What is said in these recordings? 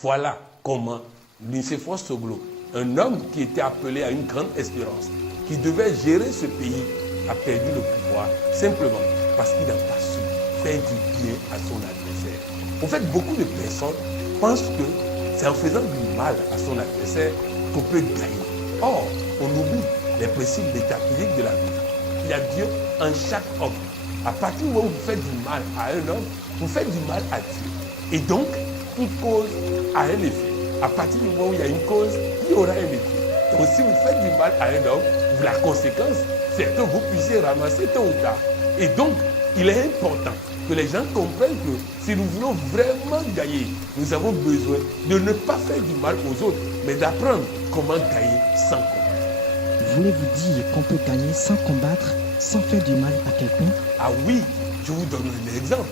Voilà comment Nicéphore Soglo, un homme qui était appelé à une grande espérance, qui devait gérer ce pays, a perdu le pouvoir simplement parce qu'il n'a pas su faire du bien à son adversaire. En fait, beaucoup de personnes pensent que c'est en faisant du mal à son adversaire qu'on peut gagner. Or, on oublie les principes métaphysiques de la vie. Il y a Dieu en chaque homme. À partir du moment où vous faites du mal à un homme, vous faites du mal à Dieu. Et donc, toute cause a un effet. À partir du moment où il y a une cause, il y aura un effet. Donc si vous faites du mal à un homme, la conséquence, c'est que vous puissiez ramasser tôt ou tard. Et donc, il est important que les gens comprennent que si nous voulons vraiment gagner, nous avons besoin de ne pas faire du mal aux autres, mais d'apprendre comment gagner sans combattre. Voulez-vous dire qu'on peut gagner sans combattre, sans faire du mal à quelqu'un? Ah oui, je vous donne un exemple.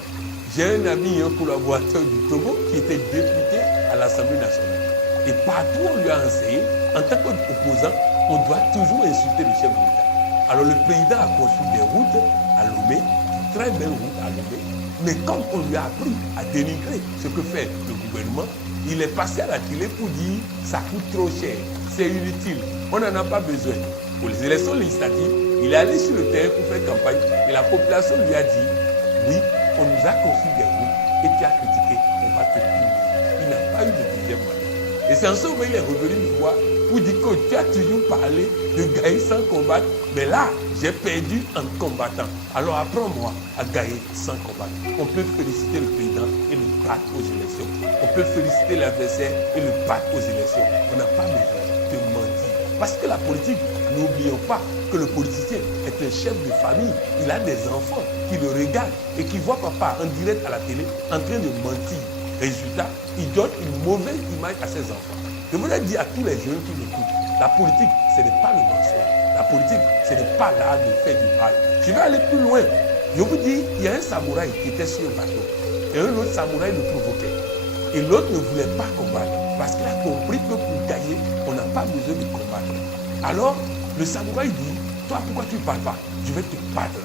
J'ai un ami, un collaborateur du Togo qui était député à l'Assemblée nationale. Et partout on lui a enseigné, en tant qu'opposant, on doit toujours insulter le chef de l'État. Alors le président a construit des routes à Lomé, très belles routes à Lomé, mais comme on lui a appris à dénigrer ce que fait le gouvernement, il est passé à la télé pour dire ça coûte trop cher, c'est inutile, on n'en a pas besoin. Pour les élections législatives, il est allé sur le terrain pour faire campagne et la population lui a dit oui, on nous a construit des routes et tu as critiqué, on va te punir. Il n'a pas eu de deuxième mandat. Et c'est en ce moment qu'il est revenu me voir pour dire que tu as toujours parlé de gagner sans combattre, mais là, j'ai perdu en combattant. Alors apprends-moi à gagner sans combattre. On peut féliciter le président et le battre aux élections. On peut féliciter l'adversaire et le battre aux élections. On n'a pas besoin de mentir. Parce que la politique, n'oublions pas que le politicien est un chef de famille. Il a des enfants qui le regardent et qui voient papa en direct à la télé en train de mentir. Résultat, il donne une mauvaise image à ses enfants. Je voudrais dire à tous les jeunes qui m'écoutent, la politique, ce n'est pas le mensonge. La politique, ce n'est pas l'art de faire du mal. Je vais aller plus loin. Je vous dis, il y a un samouraï qui était sur un bateau. Et un autre samouraï le provoquait. Et l'autre ne voulait pas combattre. Parce qu'il a compris que pour gagner, on n'a pas besoin de combattre. Alors, le samouraï dit, toi, pourquoi tu ne parles pas? Je vais te battre.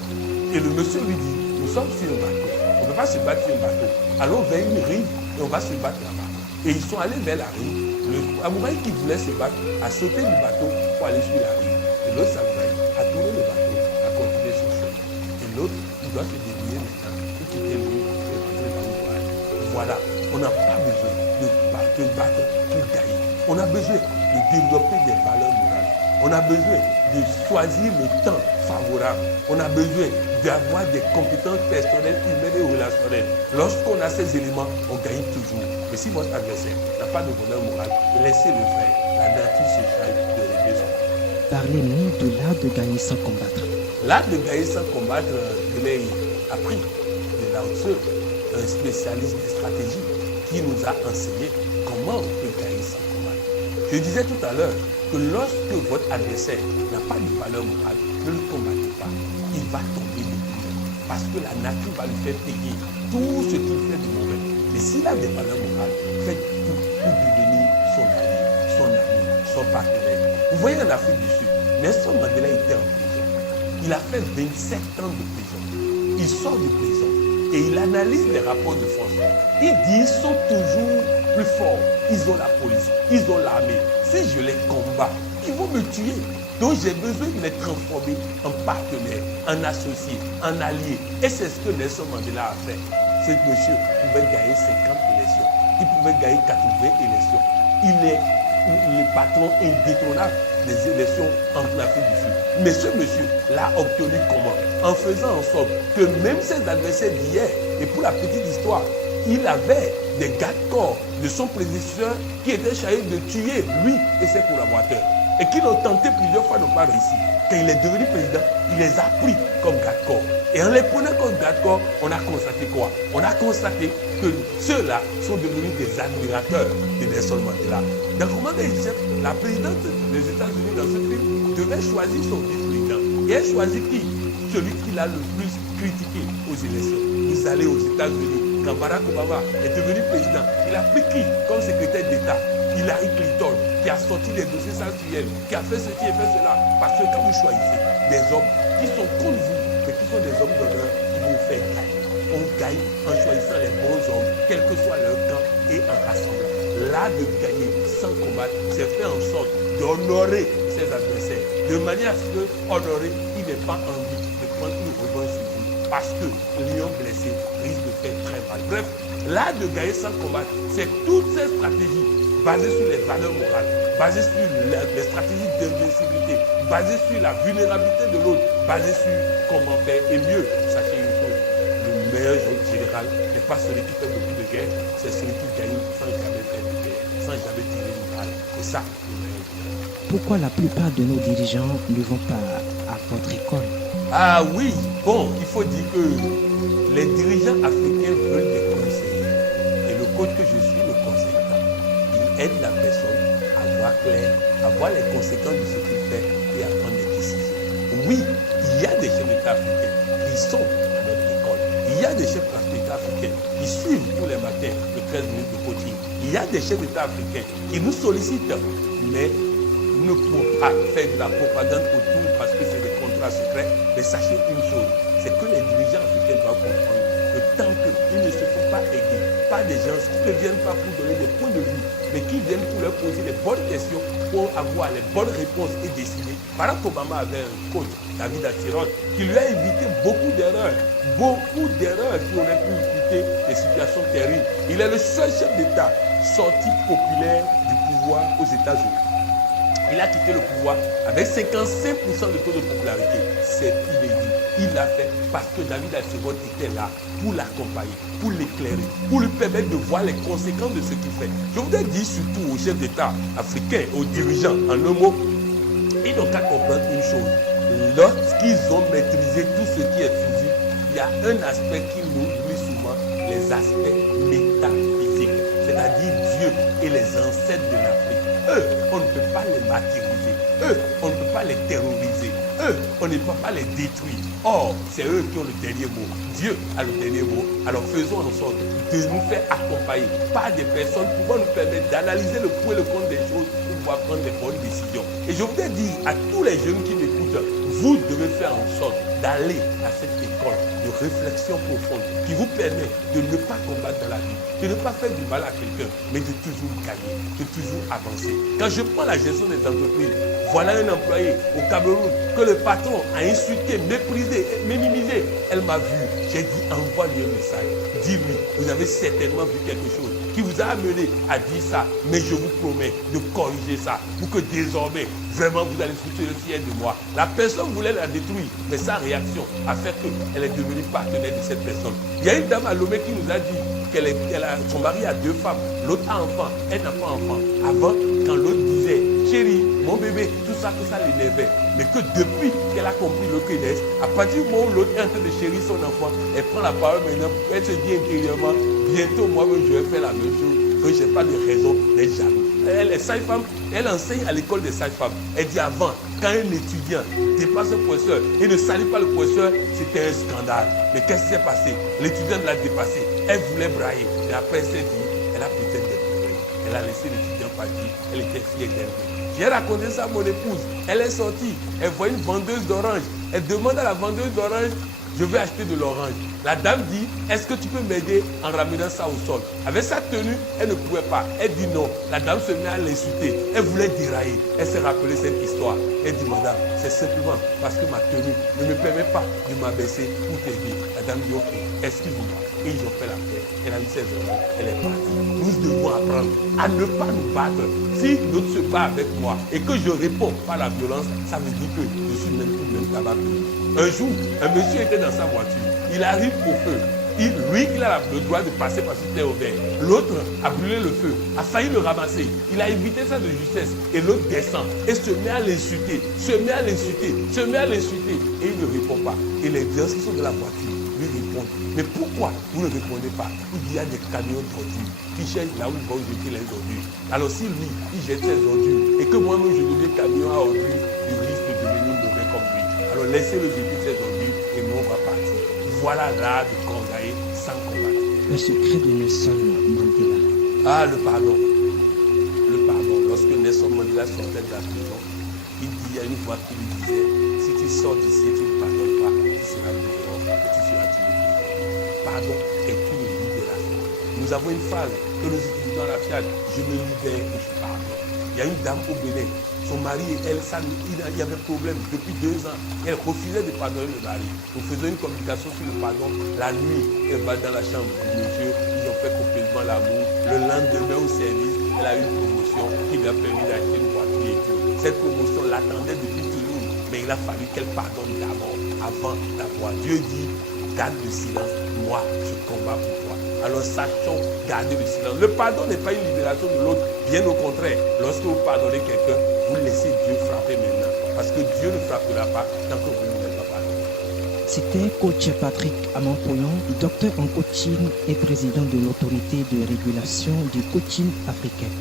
Et le monsieur lui dit, nous sommes sur un bateau. On ne peut pas se battre sur un bateau. Allons vers une rive et on va se battre là-bas. Et ils sont allés vers la rive. Le samouraï qui voulait se battre a sauté du bateau pour aller sur la rive. Et l'autre samouraï a tourné le bateau, a continué son chemin. Et l'autre, il doit se débrouiller maintenant pour quitter l'eau et rentrer dans le voile. Voilà, on n'a pas besoin de battre pour gagner. On a besoin de développer des valeurs morales. On a besoin de choisir le temps favorable. On a besoin d'avoir des compétences personnelles, humaines et relationnelles. Lorsqu'on a ces éléments, on gagne toujours. Mais si votre adversaire n'a pas de valeur morale, laissez-le faire. La nature se charge de régler son problème. Parlez-nous de l'art de gagner sans combattre. L'art de gagner sans combattre, je l'ai appris de Lao Tzu, un spécialiste des stratégies, qui nous a enseigné comment on peut gagner sans combattre. Je disais tout à l'heure que lorsque votre adversaire n'a pas de valeur morale, ne le combattez pas. Il va tomber de douleur. Parce que la nature va lui faire payer tout ce qu'il fait de mauvais. Mais s'il a des valeurs morales, faites tout pour devenir son partenaire. Vous voyez en Afrique du Sud, Nelson Mandela était en prison. Il a fait 27 ans de prison. Il sort de prison et il analyse les rapports de force. Il dit qu'ils sont toujours plus forts. Ils ont la police, ils ont l'armée. Si je les combats, ils vont me tuer. Donc j'ai besoin de les transformer en partenaires, en associés, en alliés. Et c'est ce que Nelson Mandela a fait. Ce monsieur pouvait gagner 50 élections. Il pouvait gagner 80 élections. Il est le patron indétrônable des élections en Afrique du Sud. Mais ce monsieur l'a obtenu comment? En faisant en sorte que même ses adversaires d'hier, et pour la petite histoire, il avait des gardes-corps de son prédécesseur qui étaient chargés de tuer lui et ses collaborateurs. Et qui l'ont tenté plusieurs fois, n'ont pas réussi. Quand il est devenu président, il les a pris comme garde-corps. Et en les prenant comme garde-corps, on a constaté quoi? On a constaté que ceux-là sont devenus des admirateurs de Nelson Mandela. Dans Comment Chef, la présidente des États-Unis dans ce film devait choisir son vice-président. Et elle choisit qui? Celui qui l'a le plus critiqué aux élections. Vous allez aux États-Unis. Quand Barack Obama est devenu président, il a pris qui comme secrétaire d'État? Hillary Clinton, qui a sorti des dossiers sensuels, qui a fait ceci et fait cela. Parce que quand vous choisissez des hommes qui sont contre vous, mais qui sont des hommes d'honneur, qui vont vous faire gagner. On gagne en choisissant les bons hommes, quel que soit leur camp, et en rassemblant. l'art de gagner sans combattre, c'est faire en sorte d'honorer ses adversaires, de manière à ce que Honoré, il n'ait pas envie de prendre une revanche sur vous, parce que le lion blessé risque de faire très mal. Bref, l'art de gagner sans combattre, c'est toutes ces stratégies basées sur les valeurs morales, basées sur les stratégies d'invincibilité, basées sur la vulnérabilité de l'autre, basées sur comment faire. Et mieux, sachez une chose, le meilleur général n'est pas celui qui fait beaucoup de guerres, c'est celui qui gagne sans jamais faire de guerre, sans jamais tirer une balle. C'est ça, le meilleur général. Pourquoi la plupart de nos dirigeants ne vont pas à votre école? Ah oui, bon, il faut dire que les dirigeants africains veulent des conseillers. Et le coach que je suis, le conseiller, il aide la personne à voir clair, à voir les conséquences de ce qu'il fait et à prendre des décisions. Oui, il y a des chefs d'État africains qui sont à notre école. Il y a des chefs d'État africains qui suivent tous les matins de 13 minutes de coaching. Il y a des chefs d'État africains qui nous sollicitent, mais ne pour pas faire de la propagande autour parce que c'est des contrats secrets. Mais sachez une chose, c'est que les dirigeants africains doivent comprendre que tant qu'ils ne se font pas aider par des gens qui ne viennent pas pour donner des points de vue, mais qui viennent pour leur poser les bonnes questions, pour avoir les bonnes réponses et décider. Barack Obama avait un coach, David Axelrod, qui lui a évité beaucoup d'erreurs qui auraient pu éviter des situations terribles. Il est le seul chef d'État sorti populaire du pouvoir aux États-Unis. Il a quitté le pouvoir avec 55% de taux de popularité. C'est inédit. Il l'a fait parce que David Axelrod était là pour l'accompagner, pour l'éclairer, pour lui permettre de voir les conséquences de ce qu'il fait. Je voudrais dire surtout aux chefs d'État africains, aux dirigeants, en un mot, ils n'ont qu'à comprendre une chose. Lorsqu'ils ont maîtrisé tout ce qui est physique, il y a un aspect qui nous oublie souvent, les aspects métaphysiques, c'est-à-dire Dieu et les ancêtres de l'Afrique. Eux, on ne peut pas les martyriser. Eux, on ne peut pas les terroriser. Eux, on ne peut pas les détruire. Or, c'est eux qui ont le dernier mot. Dieu a le dernier mot. Alors faisons en sorte de nous faire accompagner par des personnes pouvant nous permettre d'analyser le pour et le contre des choses pour pouvoir prendre les bonnes décisions. Et je voudrais dire à tous les jeunes qui m'écoutent, vous devez faire en sorte d'aller à cette école de réflexion profonde qui vous permet de ne pas combattre dans la vie, de ne pas faire du mal à quelqu'un, mais de toujours gagner, de toujours avancer. Quand je prends la gestion des entreprises, voilà un employé au Cameroun que le patron a insulté, méprisé, minimisé. Elle m'a vu, j'ai dit envoie-lui un message, dis-lui, vous avez certainement vu quelque chose qui vous a amené à dire ça, mais je vous promets de corriger ça pour que désormais, vraiment, vous allez vous le fier de moi. La personne voulait la détruire, mais sa réaction a fait qu'elle est devenue partenaire de cette personne. Il y a une dame à Lomé qui nous a dit son mari a 2 femmes, l'autre a enfant, elle n'a pas enfant. Avant, quand l'autre disait, chérie, mon bébé, tout ça l'énervait. Mais que depuis qu'elle a compris le KDS, à partir du moment où l'autre est en train de chérir son enfant, elle prend la parole maintenant, elle se dit intérieurement, bientôt moi-même je vais faire la même chose, que je n'ai pas de raison d'être jaloux. Elle est sage-femme, elle enseigne à l'école des sages-femmes. Elle dit avant, quand un étudiant dépasse un professeur et ne salue pas le professeur, c'était un scandale. Mais qu'est-ce qui s'est passé? L'étudiant l'a dépassé. Elle voulait brailler. Et après, elle s'est dit, elle a peut-être des problèmes. Elle a laissé l'étudiant partir. Elle était fière d'elle. J'ai raconté ça à mon épouse. Elle est sortie. Elle voit une vendeuse d'orange. Elle demande à la vendeuse d'orange, je vais acheter de l'orange. La dame dit, est-ce que tu peux m'aider en ramenant ça au sol? Avec sa tenue, elle ne pouvait pas. Elle dit non. La dame se met à l'insulter. Elle voulait dérailler. Elle s'est rappelée cette histoire. Elle dit, madame, c'est simplement parce que ma tenue ne me permet pas de m'abaisser pour t'aider. La dame dit, ok, excuse-moi. Et ils ont fait la paix. Elle a eu ses oranges. Elle est partie. Nous devons apprendre à ne pas nous battre. Si l'autre se bat avec moi et que je réponds par la violence, ça veut dire que je suis même plus même tabac. Un jour, un monsieur était dans sa voiture. Il arrive au feu. Lui, il a le droit de passer parce qu'il était au vert. L'autre a brûlé le feu, a failli le ramasser. Il a évité ça de justesse. Et l'autre descend et se met à l'insulter, se met à l'insulter, se met à l'insulter. Et il ne répond pas. Et les gens qui sont de la voiture lui répondent. Mais pourquoi vous ne répondez pas? Il y a des camions d'ordures qui cherchent là où ils vont jeter les ordures. Alors si lui, il jette ses ordures et que moi-même je deviens camion à ordures, il risque de devenir mauvais comme lui. Alors laissez-le jeter ses ordures et nous on va partir. Voilà l'art de gagner sans combattre. Le secret de Nelson Mandela. Ah, le pardon. Le pardon. Lorsque Nelson Mandela sortait de la prison, il y a une voix qui lui disait, si tu sors d'ici et tu ne pardonnes pas, tu seras dehors et tu seras tué. Pardon est une libération. Nous avons une phrase que nous utilisons dans la fiade, je me libère et je pardonne. Il y a une dame au Bénin, son mari et elle, il y avait problème depuis 2 ans. Elle refusait de pardonner le mari. Nous faisons une communication sur le pardon. La nuit, elle va dans la chambre du monsieur, ils ont fait complètement l'amour. Le lendemain au service, elle a eu une promotion qui lui a permis d'acheter une voiture et tout. Cette promotion l'attendait depuis toujours, mais il a fallu qu'elle pardonne d'abord, avant d'avoir. Dieu dit, garde le silence, moi je combats pour toi. Alors sachons garder le silence. Le pardon n'est pas une libération de l'autre, bien au contraire. Lorsque vous pardonnez quelqu'un, vous laissez Dieu frapper maintenant. Parce que Dieu ne frappera pas tant que vous ne l'avez pas pardonné. C'était coach Patrick Amampoyon, docteur en coaching et président de l'autorité de régulation du coaching africain.